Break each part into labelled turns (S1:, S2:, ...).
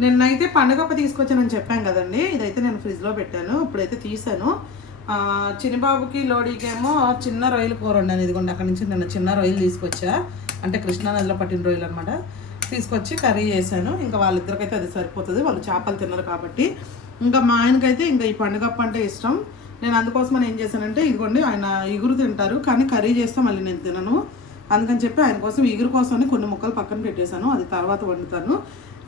S1: నిన్నైతే పండుగప్ప తీసుకొచ్చానని చెప్పాను కదండి. ఇదైతే నేను ఫ్రిడ్జ్లో పెట్టాను. ఇప్పుడైతే తీసాను. చిన్నబాబుకి లోడీకేమో చిన్న రొయ్యలు కూర ఉండాను ఇదిగోండి అక్కడ నుంచి నిన్న చిన్న రొయ్యలు తీసుకొచ్చా. అంటే కృష్ణానదిలో పట్టిన రొయ్యలు అనమాట తీసుకొచ్చి కర్రీ చేశాను. ఇంకా వాళ్ళిద్దరికైతే అది సరిపోతుంది. వాళ్ళు చేపలు తినరు కాబట్టి. ఇంకా మా ఆయనకైతే ఇంకా ఈ పండుగప్ప అంటే ఇష్టం. నేను అందుకోసమని ఏం చేశానంటే ఇదిగోండి ఆయన ఇగురు తింటారు కానీ కర్రీ చేస్తే మళ్ళీ నేను తినను. అందుకని చెప్పి ఆయన కోసం ఇగురు కోసమని కొన్ని ముక్కలు పక్కన పెట్టేశాను. అది తర్వాత వండుతాను.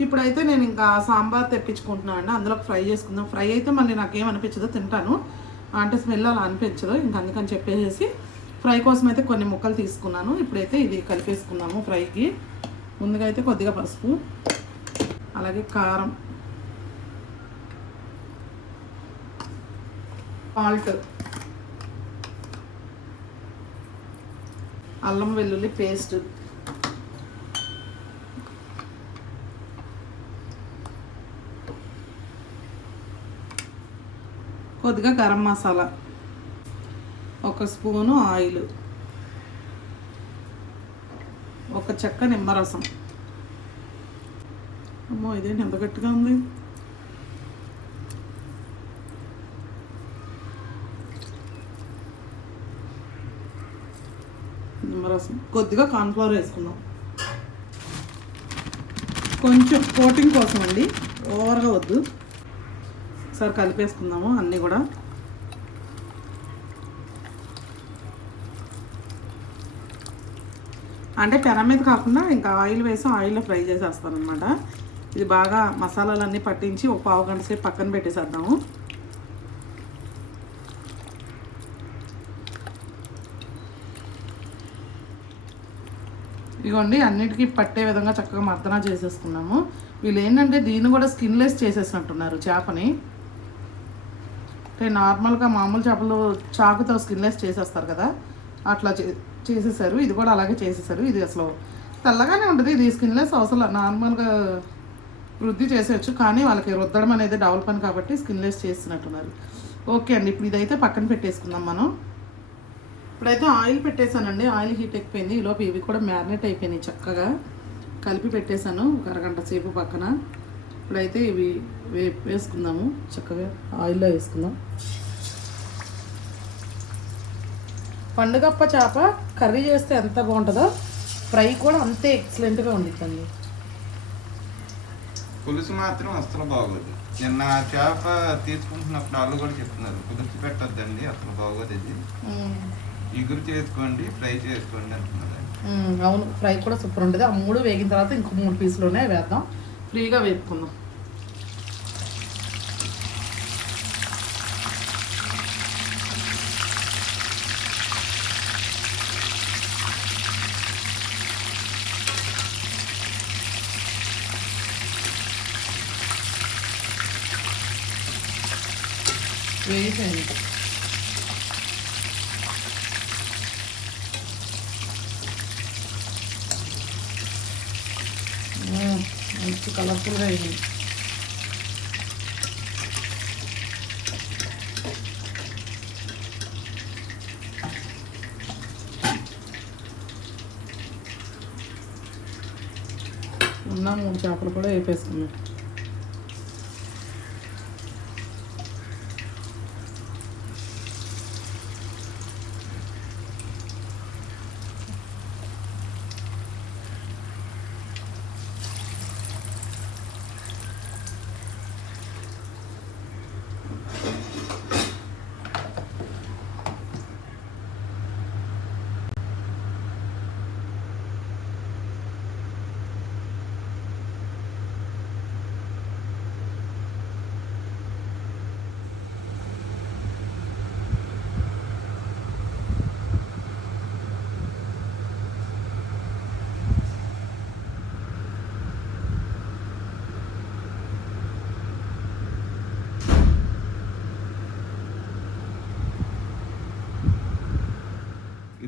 S1: ఇప్పుడైతే నేను ఇంకా సాంబార్ తెప్పించుకుంటున్నాను అండి. అందులో ఫ్రై చేసుకుందాం. ఫ్రై అయితే మళ్ళీ నాకేం అనిపించదో తింటాను. అంటే స్మెల్ అలా అనిపించదు. ఇంకా అందుకని చెప్పేసి ఫ్రై కోసం అయితే కొన్ని ముక్కలు తీసుకున్నాను. ఇప్పుడైతే ఇది కలిపేసుకున్నాము ఫ్రైకి. ముందుగా అయితే కొద్దిగా పసుపు అలాగే కారం సాల్ట్ అల్లం వెల్లుల్లి పేస్ట్. కొద్దిగా గరం మసాలా. ఒక స్పూను ఆయిల్. ఒక చెక్క నిమ్మరసం. అమ్మో ఇదేంటి ఎంత గట్టిగా ఉంది? నిమ్మరసం. కొద్దిగా కార్న్ఫ్లవర్ వేసుకుందాం. కొంచెం కోటింగ్ కోసం అండి ఓవర్గా వద్దు. ఒకసారి కలిపేసుకుందాము అన్నీ కూడా. అంటే పెనం మీద కాకుండా ఇంకా ఆయిల్ వేసి ఆయిల్లో ఫ్రై చేసేస్తాను అనమాట ఇది బాగా మసాలాలన్నీ పట్టించి ఒక పావు గంట సేపు పక్కన పెట్టేసేద్దాము. ఇదిగోండి అన్నిటికీ పట్టే విధంగా చక్కగా మర్దన చేసేసుకున్నాము. వీళ్ళు ఏంటంటే దీన్ని కూడా స్కిన్లెస్ చేసేసినట్టున్నారు చేపని. అంటే నార్మల్గా మామూలు చేపలు చాకుతో స్కిన్లెస్ చేసేస్తారు కదా అట్లా చే చేసేసారు. ఇది కూడా అలాగే చేసేసారు. ఇది అసలు తెల్లగానే ఉంటుంది. ఇది స్కిన్లెస్ అవసరం నార్మల్గా వృద్ధి చేసేయచ్చు. కానీ వాళ్ళకి రుద్దడం అనేది డబుల్ పని కాబట్టి స్కిన్లెస్ చేస్తున్నట్టున్నారు. ఓకే అండి. ఇప్పుడు ఇదైతే పక్కన పెట్టేసుకుందాం మనం. ఇప్పుడైతే ఆయిల్ పెట్టేశానండి. ఆయిల్ హీట్ ఎక్కిపోయింది. ఈలోపు ఇవి కూడా మ్యారినేట్ అయిపోయినాయి చక్కగా. కలిపి పెట్టేశాను. ఒక అరగంట సేపు పక్కన. ఇప్పుడైతే ఇవి వే వేసుకుందాము. చక్కగా ఆయిల్లో వేసుకుందాం. పండుగప్ప చేప కర్రీ చేస్తే ఎంత బాగుంటుందో ఫ్రై కూడా అంతే ఎక్సలెంట్గా ఉండిద్దండి.
S2: పులుసు మాత్రం అసలు బాగోదు. నిన్న చేప తీసుకుంటున్నప్పుడు వాళ్ళు కూడా చెప్తున్నారు పులుసు పెట్టొద్దండి అసలు బాగోదు ఇది. ఇగురు చేసుకోండి ఫ్రై చేసుకోండి అంటున్నారు
S1: అవును ఫ్రై కూడా సూపర్ ఉంటుంది. ఆ మూడు వేగిన తర్వాత ఇంకో మూడు పీసులోనే వేద్దాం. ఫ్రీగా వేపుకుందాం వేసేయండి మ్మ్, మంచి కలర్ఫుల్గా అయింది ఉన్న మూడు చేపలు కూడా వేపేసుకున్నాం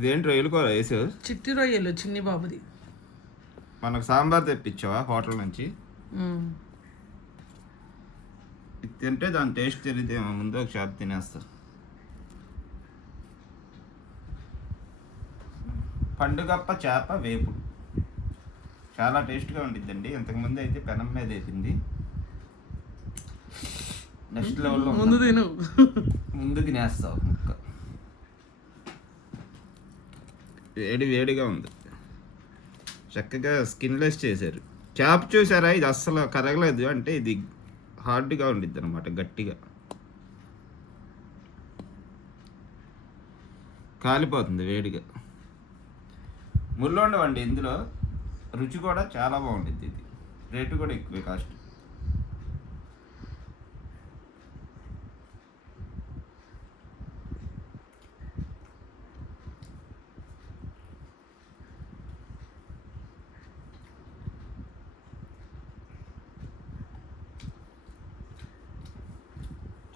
S2: ఇదేంటి రొయ్యలు కూర వేసావు?
S1: చిట్టి రొయ్యలు చిన్ని బాబుది.
S2: మనకు సాంబార్ తెప్పించావా హోటల్ నుంచి. ఇది తింటే దాని టేస్ట్ తెలియదేమో ముందు ఒకసారి తినేస్తా. పండుగప్ప చేప వేపుడు చాలా టేస్ట్గా ఉండిద్దండి. ఇంతకుముందు అయితే పెనం మీద వేసింది నెక్స్ట్ లెవెల్లో
S1: ముందు తిను.
S2: ముందు తినేస్తావు ముక్క. వేడి వేడిగా ఉంది. చక్కగా స్కిన్లెస్ చేశారు. క్యాప్ చూసారా? ఇది అస్సలు కరగలేదు. అంటే ఇది హార్డ్గా ఉండిద్ది అనమాట గట్టిగా. కాలిపోతుంది వేడిగా. ముళ్ళు ఉండవండి ఇందులో. రుచి కూడా చాలా బాగుంటుంది ఇది. రేటు కూడా ఎక్కువే కాస్ట్.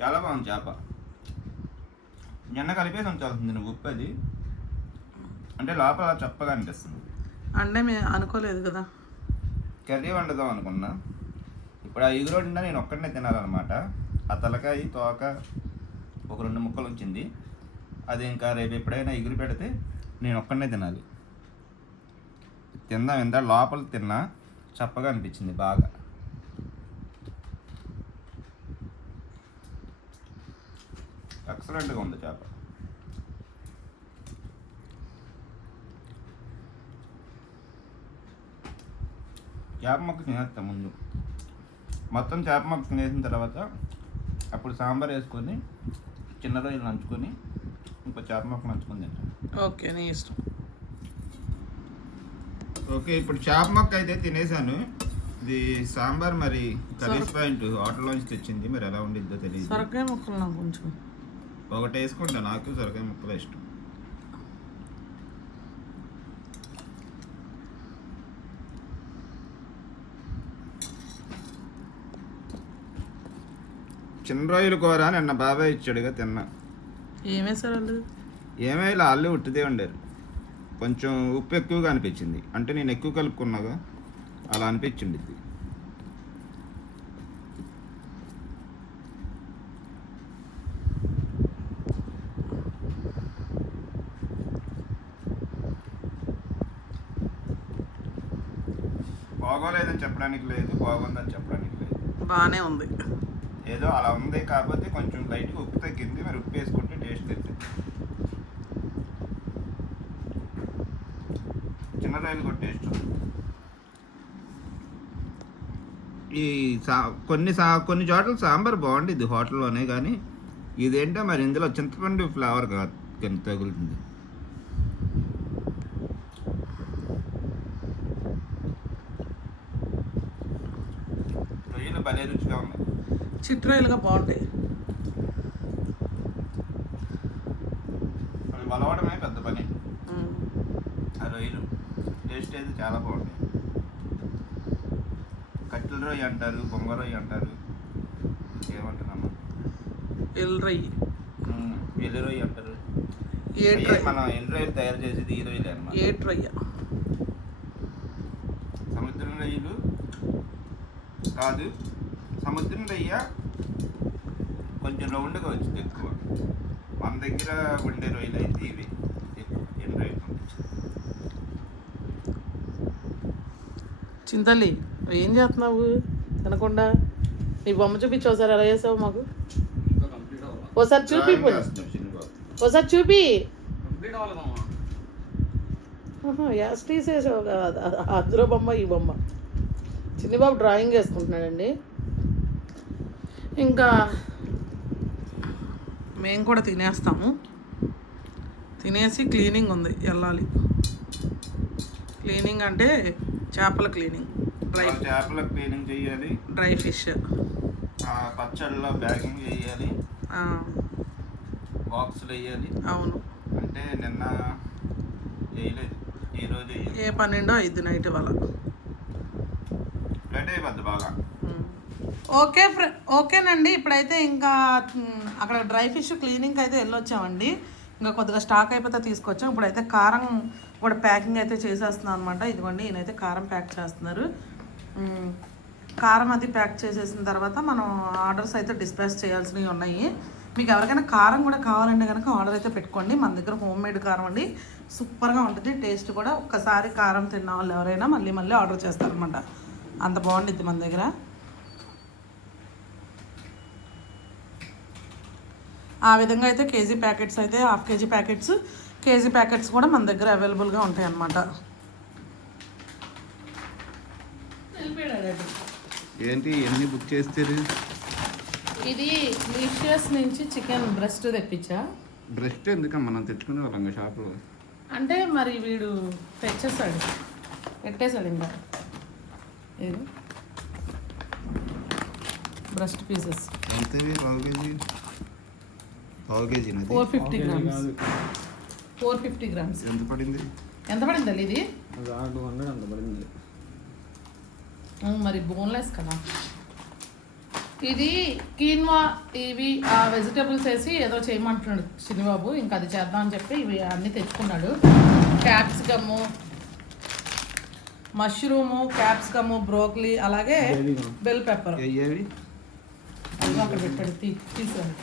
S2: చాలా బాగుంది చేప. నిన్న కలిపేసి ఉంచాల్సింది నువ్వు ఉప్పు అది. అంటే లోపల చప్పగా అనిపిస్తుంది.
S1: అంటే మేము అనుకోలేదు కదా.
S2: కర్రీ వండుదాం అనుకున్నా. ఇప్పుడు ఆ ఎగురు వండినా నేను ఒక్కడనే తినాలన్నమాట. ఆ తలకాయ తోక ఒక రెండు ముక్కలు వచ్చింది అది ఇంకా రేపు ఎప్పుడైనా ఎగురు పెడితే నేను ఒక్కడనే తినాలి. తిందాం ఎంత లోపల తిన్నా చప్పగా అనిపించింది బాగా. ఎక్సలెంట్గా ఉంది చేప. చేప మొక్క తినేస్తాం ముందు. మొత్తం చేప మొక్క తినేసిన తర్వాత అప్పుడు సాంబార్ వేసుకొని చిన్న రొయ్యలు నంచుకొని ఇంకో చేప మొక్క నంచుకొని తింటాం.
S1: ఓకే నీ ఇష్టం.
S2: ఓకే ఇప్పుడు చేప మొక్క అయితే తినేసాను. ఇది సాంబార్ మరి కర్రీస్ పాయింట్ హోటల్లోంచి తెచ్చింది. మరి ఎలా ఉండిద్దో తెలియదు
S1: సొరకాయ ముక్కలు నాకు కొంచెం
S2: ఒకటి వేసుకుంటా. నాకు సొరకాయ ముక్కలు ఇష్టం. చిన్న రొయ్యల కూర నిన్న బాబాయ్ ఇచ్చాడుగా తిన్నా.
S1: ఏమేసారు వాళ్ళు?
S2: ఏమైనా అల్లు ఉట్టిదే ఉండారు కొంచెం ఉప్పు ఎక్కువగా అనిపించింది. అంటే నేను ఎక్కువ కలుపుకున్నాగా అలా అనిపించింది ఇది బాగోలేదని చెప్పడానికి లేదు బాగుందని చెప్పడానికి లేదు
S1: బాగానే ఉంది
S2: ఏదో అలా ఉంది కాకపోతే కొంచెం లైట్గా ఉప్పు తగ్గింది మరి ఉప్పు వేసుకుంటే టేస్ట్ తగ్గింది చిన్న రైలు కూడా టేస్ట్ ఉంది. ఈ సా కొన్ని సా కొన్ని చోట్ల సాంబార్ బాగుండేది హోటల్లోనే కానీ ఇదేంటో మరి ఇందులో చింతపండు ఫ్లేవర్ కాదు కింద తగులుతుంది. రొయ్యలు భలే రుచిగా ఉన్నాయి.
S1: బాగుంటాయి
S2: అవి వలవడమే పెద్ద పని
S1: ఉమ్.
S2: ఆ రొయ్యలు టేస్ట్ అయితే చాలా బాగుంటాయి కట్టెల రొయ్య అంటారు బొంగ రొయ్య అంటారు. ఏమంటున్నాము
S1: ఎల్ రొయ్యి.
S2: ఎల్లి రొయ్య అంటారు. మనం ఎల్లి రొయ్యలు తయారు చేసేది ఈ రొయ్యలే అన్నమాట. సముద్రం రొయ్యలు కాదు సముద్రం రొయ్య కొంచెం రౌండ్గా వచ్చింది ఎక్కువ. మన దగ్గర ఉండే రొయ్యలు అయితే ఇవి. ఎక్కువ ఎల్లి రొయ్యలు పంపించింది
S1: చింతల్లి. నువ్వు ఏం చేస్తున్నావు? తినకుండా? నీ బొమ్మ చూపించి ఒకసారి ఎలా చేసావు మాకు?
S3: ఇంకా కంప్లీట్ అవ్వాలి
S1: ఒకసారి చూపి. ఒకసారి చూపి యాస్టీస్ వేసావు కదా. అందులో బొమ్మ ఈ బొమ్మ. చిన్నబాబు డ్రాయింగ్ వేసుకుంటున్నాడండి. ఇంకా మేము కూడా తినేస్తాము. తినేసి క్లీనింగ్ ఉంది వెళ్ళాలి. క్లీనింగ్ అంటే చేపల క్లీనింగ్ డ్రై
S2: చేపల క్లీనింగ్ చేయాలి.
S1: Dry fish.
S2: ఆ పచ్చళ్ళలో బ్యాగింగ్ చేయాలి. బాక్సులు వేయాలి.
S1: అవును.
S2: అంటే నిన్న వేయలేదు ఈ రోజు
S1: ఏ పన్నెండో ఐదు నైట్
S2: అయిపోద్ది బాగా.
S1: ఓకే ఫ్రె ఓకేనండి. ఇప్పుడైతే ఇంకా అక్కడ డ్రై ఫిష్ క్లీనింగ్ అయితే వెళ్ళొచ్చామండి. ఇంకా కొద్దిగా స్టాక్ అయిపోతే తీసుకొచ్చాం. ఇప్పుడైతే కారం కూడా ప్యాకింగ్ అయితే చేసేస్తున్నాం అనమాట ఇదిగోండి ఈయనైతే కారం ప్యాక్ చేస్తున్నారు. కారం అది ప్యాక్ చేసేసిన తర్వాత మనం ఆర్డర్స్ అయితే డిస్పాచ్ చేయాల్సినవి ఉన్నాయి. మీకు ఎవరికైనా కారం కూడా కావాలంటే కనుక ఆర్డర్ అయితే పెట్టుకోండి. మన దగ్గర హోమ్ మేడ్ కారం అండి. సూపర్గా ఉంటుంది. టేస్ట్ కూడా ఒక్కసారి కారం తిన్న వాళ్ళు ఎవరైనా మళ్ళీ మళ్ళీ ఆర్డర్ చేస్తారనమాట అంత బాగుండిద్ది మన దగ్గర. ఆ విధంగా అయితే కేజీ ప్యాకెట్స్ అయితే half KG packets KG packets కూడా మన దగ్గర అవైలబుల్గా ఉంటాయి అన్నమాట
S2: ఏంటి ఎన్ని బుక్ చేస్తారు?
S1: ఇది లీషియస్ నుంచి చికెన్ బ్రెస్ట్ తెప్పించా?
S2: బ్రెస్ట్ ఎందుకమ్మా? మనం తెచ్చుకునే వాళ్ళం షాప్లో
S1: అంటే మరి వీడు తెచ్చేసాడు పెట్టేశాడు ఇంకా. ఏది? Breast pieces.
S2: ఎంత పావు కేజీ? పావు KG
S1: four fifty grams. Four fifty grams.
S2: ఎంత పడింది?
S1: ఎంత పడింది ఇది?
S3: టూ హండ్రెడ్ అంత పడింది.
S1: మరి బోన్లెస్ కదా. ఇది కీన్వా ఇవి ఆ వెజిటేబుల్స్ వేసి ఏదో చేయమంటున్నాడు చిన్నబాబు. ఇంకా అది చేద్దాం అని చెప్పి ఇవి అన్నీ తెచ్చుకున్నాడు. క్యాప్సికము మష్రూము క్యాప్సికము బ్రోకలీ అలాగే బెల్ పెప్పర్ అక్కడ పెట్టాడు తీ తీసుకురండి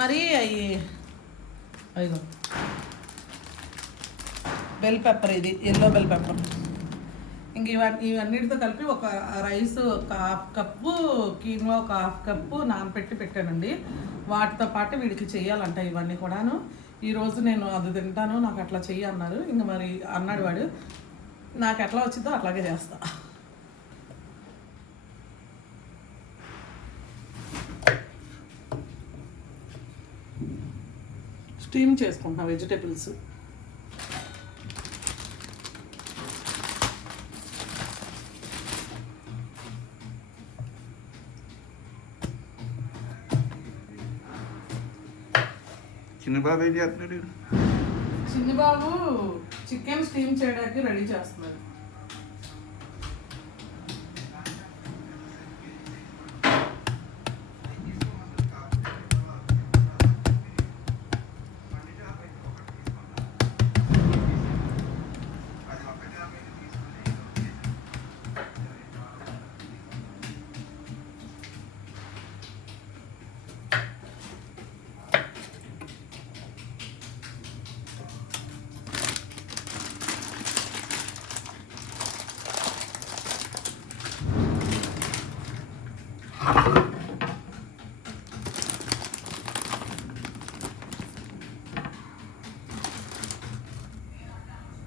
S1: మరి అవి అదిగో బెల్ పెప్పర్ ఇది ఎల్లో బెల్ పెప్పర్ ఇంక ఇవన్నీ ఇవన్నిటితో కలిపి ఒక రైస్ ఒక హాఫ్ కప్పు కీన్వా ఒక హాఫ్ కప్పు నానపెట్టి పెట్టానండి. వాటితో పాటు వీడికి చేయాలంట ఇవన్నీ కూడాను. ఈరోజు నేను అది తింటాను నాకు అట్లా చెయ్యి అన్నారు ఇంక మరి అన్నాడు వాడు నాకు ఎట్లా వచ్చిందో అట్లాగే చేస్తా. స్టీమ్ చేసుకుంటున్నా వెజిటేబుల్స్.
S2: చిన్న బాబు ఏం చేస్తున్నాడు?
S1: చిన్న బాబు చికెన్ స్టీమ్ చేయడానికి రెడీ చేస్తున్నాడు.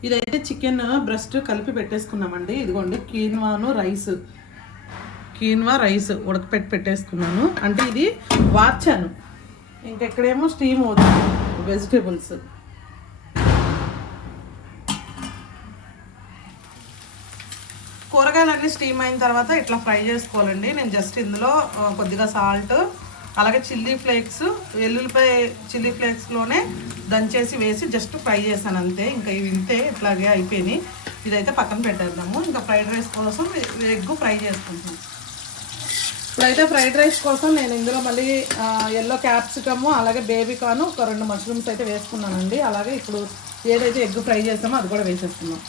S1: ఇదైతే చికెన్ బ్రెస్ట్ కలిపి పెట్టేసుకున్నామండి. ఇదిగోండి కీన్వాను రైస్. కీన్వా రైస్ ఉడకపెట్టి పెట్టేసుకున్నాను. అంటే ఇది వార్చాను. ఇంకెక్కడేమో స్టీమ్ అవుతుంది. వెజిటేబుల్స్. కూరగాయలన్నీ స్టీమ్ అయిన తర్వాత ఇట్లా ఫ్రై చేసుకోవాలండి. నేను జస్ట్ ఇందులో కొద్దిగా సాల్ట్ అలాగే చిల్లీ ఫ్లేక్స్ వెల్లుల్లిపాయ చిల్లీ ఫ్లేక్స్లోనే దంచేసి వేసి జస్ట్ ఫ్రై చేశాను అంతే. ఇంకా ఇవి ఇంతే ఇట్లాగే అయిపోయినాయి. ఇదైతే పక్కన పెట్టేద్దాము. ఇంకా ఫ్రైడ్ రైస్ కోసం ఎగ్ ఫ్రై చేసుకుంటాం ఇప్పుడైతే ఫ్రైడ్ రైస్ కోసం నేను ఇందులో మళ్ళీ ఎల్లో క్యాప్సికము అలాగే బేబీ ఒక రెండు మష్రూమ్స్ అయితే వేసుకున్నానండి. అలాగే ఇప్పుడు ఏదైతే ఎగ్ ఫ్రై చేస్తామో అది కూడా వేసేస్తున్నాం.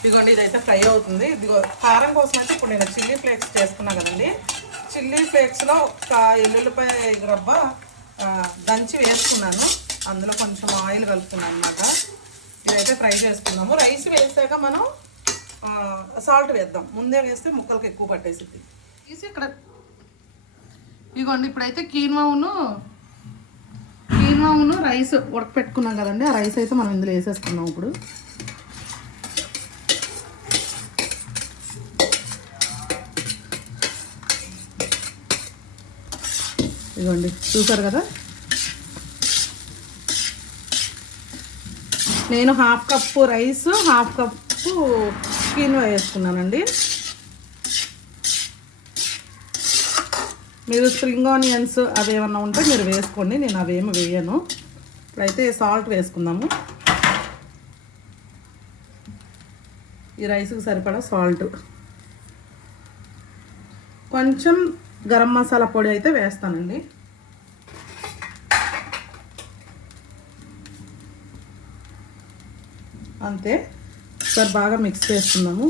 S1: ఇదిగోండి ఇదైతే ఫ్రై అవుతుంది. ఇదిగో కారం కోసం అయితే ఇప్పుడు నేను చిల్లీ ఫ్లేక్స్ చేసుకున్నాను కదండి. చిల్లీ ఫ్లేక్స్లో ఒక ఎల్లుల్లిపాయ రవ్వ దంచి వేసుకున్నాను. అందులో కొంచెం ఆయిల్ కలుపుకున్నాను అనమాట ఇదైతే ఫ్రై చేసుకున్నాము. రైస్ వేసాక మనం సాల్ట్ వేద్దాం. ముందే వేస్తే ముక్కలకు ఎక్కువ పట్టేసింది తీసి ఇక్కడ. ఇదిగోండి ఇప్పుడైతే కీన్వాను కీన్వాను రైస్ ఉడకపెట్టుకున్నాం కదండి. ఆ రైస్ అయితే మనం ఇందులో వేసేసుకున్నాం ఇప్పుడు. ఇదిగోండి చూసారు కదా? నేను half cup rice half cup quinoa వేసుకున్నానండి. మీరు స్ప్రింగ్ ఆనియన్స్ అవేమన్నా ఉంటే మీరు వేసుకోండి నేను అవేమి వేయను. ఇప్పుడైతే సాల్ట్ వేసుకుందాము. ఈ రైస్కి సరిపడా సాల్ట్. కొంచెం గరం మసాలా పొడి అయితే వేస్తానండి. అంతే. ఒకసారి బాగా మిక్స్ చేస్తున్నాము.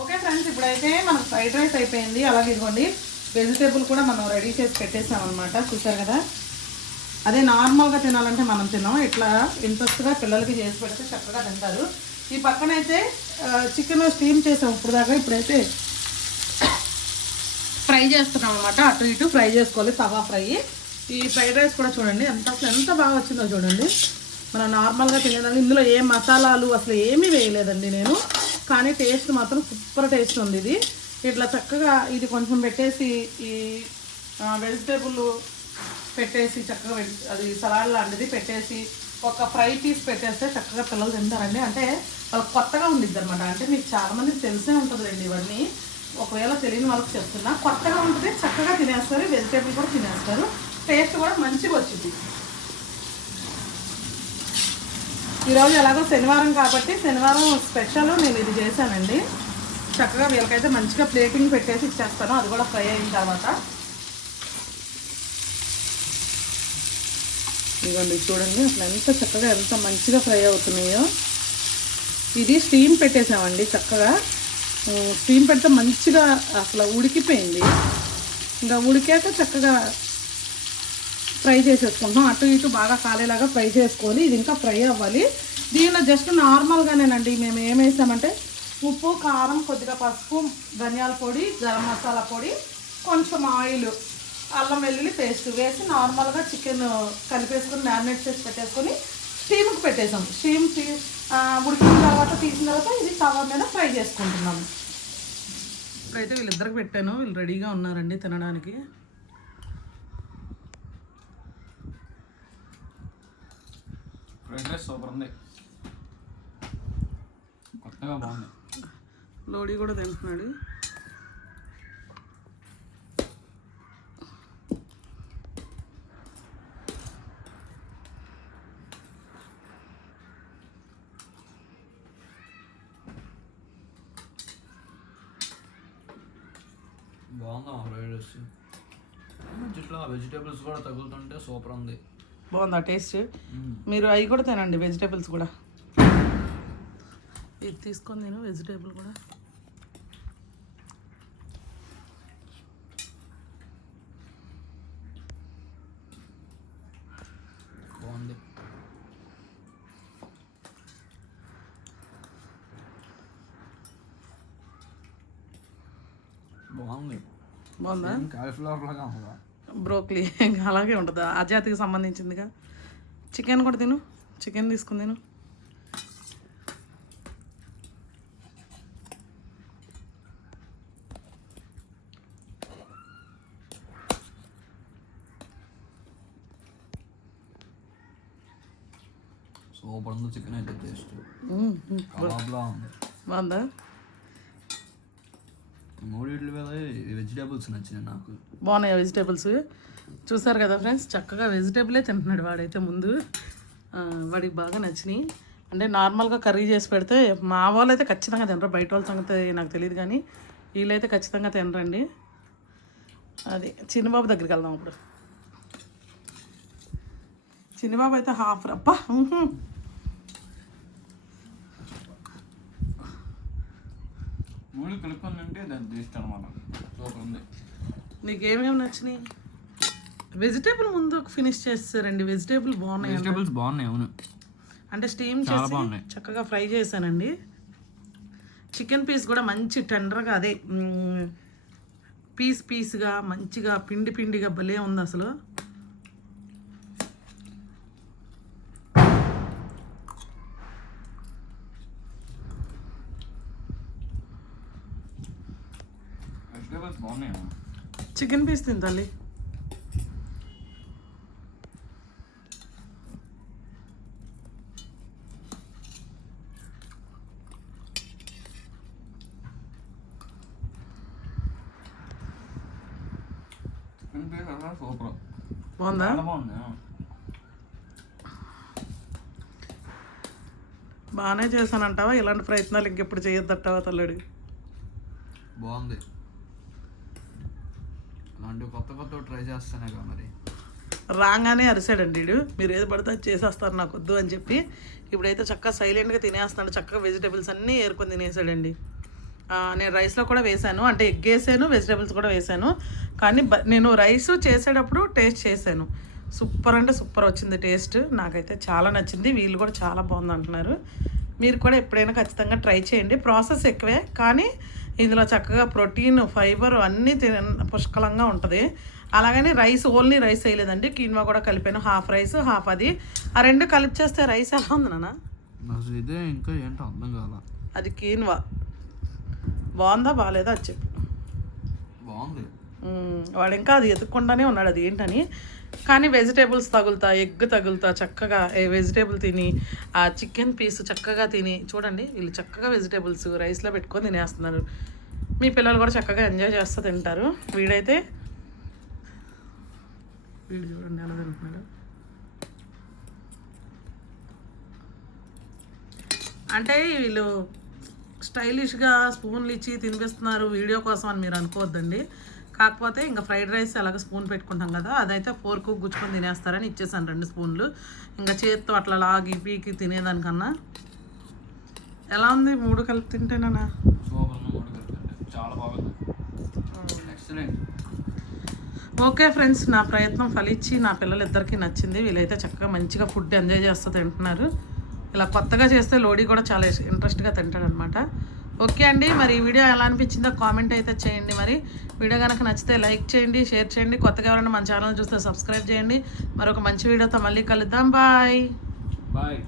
S1: ఓకే ఫ్రెండ్స్ ఇప్పుడైతే మనకు ఫ్రైడ్ రైస్ అయిపోయింది. అలాగే ఇదిగోండి వెజిటేబుల్ కూడా మనం రెడీ చేసి పెట్టేసాం అనమాట చూసారు కదా? అదే నార్మల్గా తినాలంటే మనం తినాం ఇట్లా ఇంట్రెస్ట్గా పిల్లలకి చేసి పెడితే చక్కగా తింటారు. ఈ పక్కనైతే చికెన్ స్టీమ్ చేసాం ఇప్పుడు దాకా ఇప్పుడైతే ఫ్రై చేస్తున్నాం అనమాట అటు ఇటు ఫ్రై చేసుకోవాలి తవా ఫ్రై. ఈ ఫ్రైడ్ రైస్ కూడా చూడండి ఎంత అసలు ఎంత బాగా వచ్చిందో చూడండి. మనం నార్మల్గా తినేదాన్ని ఇందులో ఏ మసాలాలు అసలు ఏమీ వేయలేదండి నేను. కానీ టేస్ట్ మాత్రం సూపర్ టేస్ట్ ఉంది ఇది. ఇట్లా చక్కగా ఇది కొంచెం పెట్టేసి ఈ వెజిటేబుల్ పెట్టేసి చక్కగా అది సలాడ్ లాంటిది పెట్టేసి ఒక ఫ్రై పీస్ పెట్టేస్తే చక్కగా పిల్లలు తింటారండి. అంటే వాళ్ళకి కొత్తగా ఉండిద్ది అనమాట అంటే మీకు చాలామంది తెలిసే ఉంటుందండి ఇవన్నీ. ఒకవేళ తెలియని వాళ్ళకి చెప్తున్నా కొత్తగా ఉంటుంది చక్కగా తినేస్తారు వెజిటేబుల్ కూడా తినేస్తారు. టేస్ట్ కూడా మంచిగా వచ్చింది. ఈరోజు ఎలాగో శనివారం కాబట్టి శనివారం స్పెషల్ నేను ఇది చేశానండి. చక్కగా వీళ్ళకైతే మంచిగా ప్లేటింగ్ పెట్టేసి ఇచ్చేస్తాను. అది కూడా ఫ్రై అయిన తర్వాత. ఇదిగోండి చూడండి అసలు ఎంత చక్కగా ఎంత మంచిగా ఫ్రై అవుతున్నాయో. ఇది స్టీమ్ పెట్టేసామండి చక్కగా. స్టీమ్ పెడితే మంచిగా అసలు ఉడికిపోయింది. ఇంకా ఉడికాక చక్కగా ఫ్రై చేసేసుకుంటాం అటు ఇటు బాగా కాలేలాగా ఫ్రై చేసుకొని ఇది ఇంకా ఫ్రై అవ్వాలి. దీనిలో జస్ట్ నార్మల్గానేనండి. మేము ఏం వేసామంటే ఉప్పు కారం కొద్దిగా పసుపు ధనియాల పొడి గరం మసాలా పొడి కొంచెం ఆయిల్ అల్లం వెల్లుల్లి పేస్ట్ వేసి నార్మల్గా చికెన్ కలిపేసుకొని మ్యారినేట్ చేసి పెట్టేసుకొని స్టీమ్కి పెట్టేసాం. స్టీమ్ ఉడికిన తర్వాత తీసిన తర్వాత ఇది తవ మీద ఫ్రై చేసుకుంటున్నాం. ఇప్పుడైతే వీళ్ళిద్దరికి పెట్టాను. వీళ్ళు రెడీగా ఉన్నారండి తినడానికి.
S3: సూపర్ ఉంది. కొత్తగా బాగుంది.
S1: లోడీ కూడా తింటున్నాడు
S3: బాగుందా ఫ్రైడ్ రైస్ ఇట్లా వెజిటేబుల్స్ కూడా తగులుతుంటే సూపర్ ఉంది.
S1: బాగుందా టేస్ట్? మీరు అవి కూడా తినండి వెజిటేబుల్స్ కూడా. ఇది తీసుకొని నేను వెజిటేబుల్ కూడా.
S3: బాగుంది. బాగుంది.
S1: బాగుందా?
S3: కాలీఫ్లవర్ లాగా ఉందా?
S1: బ్రోక్లీ అలాగే ఉంటుంది? ఆ జాతికి సంబంధించిందిగా? చికెన్ కూడా తిను. చికెన్ తీసుకుని తిను.
S3: సూపర్ ఉంది చికెన్ అయితే టేస్ట్.
S1: బాగుందా?
S3: మూడిట్ల మీద వెజిటేబుల్స్ నచ్చినాయి నాకు.
S1: బాగున్నాయి వెజిటేబుల్స్? చూసారు కదా ఫ్రెండ్స్ చక్కగా వెజిటేబులే తింటున్నాడు వాడైతే ముందు. వాడికి బాగా నచ్చినాయి. అంటే నార్మల్గా కర్రీ చేసి పెడితే మా వాళ్ళు అయితే ఖచ్చితంగా తినరు బయట వాళ్ళ సంగతి నాకు తెలియదు కానీ వీళ్ళైతే ఖచ్చితంగా తినరండి. అది చిన్నబాబు దగ్గరికి వెళ్దాం ఇప్పుడు చిన్నబాబు అయితే హాఫ్ రప్ప
S3: మూడు కలుపుకొని తింటే దాని టేస్ట్ అనమాట సూపర్ ఉంది.
S1: నీకేమేమి నచ్చినాయి? వెజిటేబుల్ ముందు ఫినిష్ చేస్తారండి వెజిటేబుల్ బాగున్నాయి
S3: వెజిటేబుల్స్ బాగున్నాయి అవును.
S1: అంటే స్టీమ్ చేసి
S3: బాగున్నాయి.
S1: చక్కగా ఫ్రై చేశానండి. చికెన్ పీస్ కూడా మంచి టెండర్గా అదే పీస్ పీస్గా మంచిగా పిండి పిండిగా భలే ఉంది అసలు
S3: వెజిటేబుల్స్ బాగున్నాయి అవును.
S1: చికెన్ పీస్ తింటాలి
S3: సూపర్.
S1: బాగుందా. బాగానే చేశానంటావా? ఇలాంటి ప్రయత్నాలు ఇంకెప్పుడు చేయొద్దంటావా తల్లుడు?
S3: బాగుంది. అలాంటి కొత్త కొత్త ట్రై చేస్తానే మరి.
S1: రాగానే అరిసాడండి వీడు. మీరు ఏది పడితే అది చేసేస్తారు నాకు వద్దు అని చెప్పి. ఇప్పుడైతే చక్కగా సైలెంట్గా తినేస్తున్నాడు. చక్కగా వెజిటేబుల్స్ అన్నీ ఏరుకొని తినేసాడండి. నేను రైస్లో కూడా వేసాను. అంటే ఎగ్ వేసాను వెజిటేబుల్స్ కూడా వేసాను. కానీ బ- నేను రైస్ చేసేటప్పుడు టేస్ట్ చేశాను. సూపర్ అంటే సూపర్ వచ్చింది టేస్ట్ నాకైతే చాలా నచ్చింది. వీళ్ళు కూడా చాలా బాగుంది అంటున్నారు మీరు కూడా ఎప్పుడైనా ఖచ్చితంగా ట్రై చేయండి. ప్రాసెస్ ఎక్కువే. కానీ ఇందులో చక్కగా ప్రోటీన్ ఫైబర్ అన్నీ తిన పుష్కలంగా ఉంటుంది. అలాగని రైస్ ఓన్లీ రైస్ వేయలేదండి. కీన్వా కూడా కలిపాను. హాఫ్ రైస్ హాఫ్ అది. ఆ రెండు కలిపి చేస్తే రైస్ ఎలా ఉంది నాన్న?
S3: అసలు ఇదే ఇంకా ఏంటో అర్థం కాల.
S1: అది కీన్వా. బాగుందా? బాగాలేదా? అది చెప్పు.
S3: బాగుంది.
S1: వాడు ఇంకా అది ఎదుక్కుండానే ఉన్నాడు అది ఏంటని. కానీ వెజిటేబుల్స్ తగులుతా ఎగ్ తగులుతా చక్కగా వెజిటేబుల్ తిని ఆ చికెన్ పీస్ చక్కగా తిని చూడండి వీళ్ళు చక్కగా వెజిటేబుల్స్ రైస్లో పెట్టుకొని తినేస్తున్నారు. మీ పిల్లలు కూడా చక్కగా ఎంజాయ్ చేస్తూ తింటారు. వీడైతే వీడు చూడండి ఎలా తింటున్నాడు. అంటే వీళ్ళు స్టైలిష్గా స్పూన్లు ఇచ్చి తినిపిస్తున్నారు వీడియో కోసం అని మీరు అనుకోవద్దండి. కాకపోతే ఇంకా ఫ్రైడ్ రైస్ అలాగ స్పూన్ పెట్టుకుంటాం కదా అదైతే ఫోర్కు గుచ్చుకొని తినేస్తారని ఇచ్చేసాను రెండు స్పూన్లు. ఇంకా చేత్తో అట్లా లాగి పీకి తినేదానికన్నా. ఎలా ఉంది మూడు కలిపి తింటేనా
S3: చాలా బాగుంది. ఎక్సలెంట్
S1: ఓకే ఫ్రెండ్స్ నా ప్రయత్నం ఫలించి నా పిల్లలిద్దరికీ నచ్చింది. వీళ్ళైతే చక్కగా మంచిగా ఫుడ్ ఎంజాయ్ చేస్తూ తింటున్నారు. ఇలా కొత్తగా చేస్తే లోడీ కూడా చాలా ఇంట్రెస్ట్గా తింటాడనమాట. ఓకే అండి. మరి ఈ వీడియో ఎలా అనిపించిందో కామెంట్ అయితే చేయండి మరి. వీడియో కనుక నచ్చితే లైక్ చేయండి షేర్ చేయండి. కొత్తగా ఎవరైనా మన ఛానల్ చూస్తే సబ్స్క్రైబ్ చేయండి. మరొక మంచి వీడియోతో మళ్ళీ కలుద్దాం. బాయ్.
S3: బాయ్.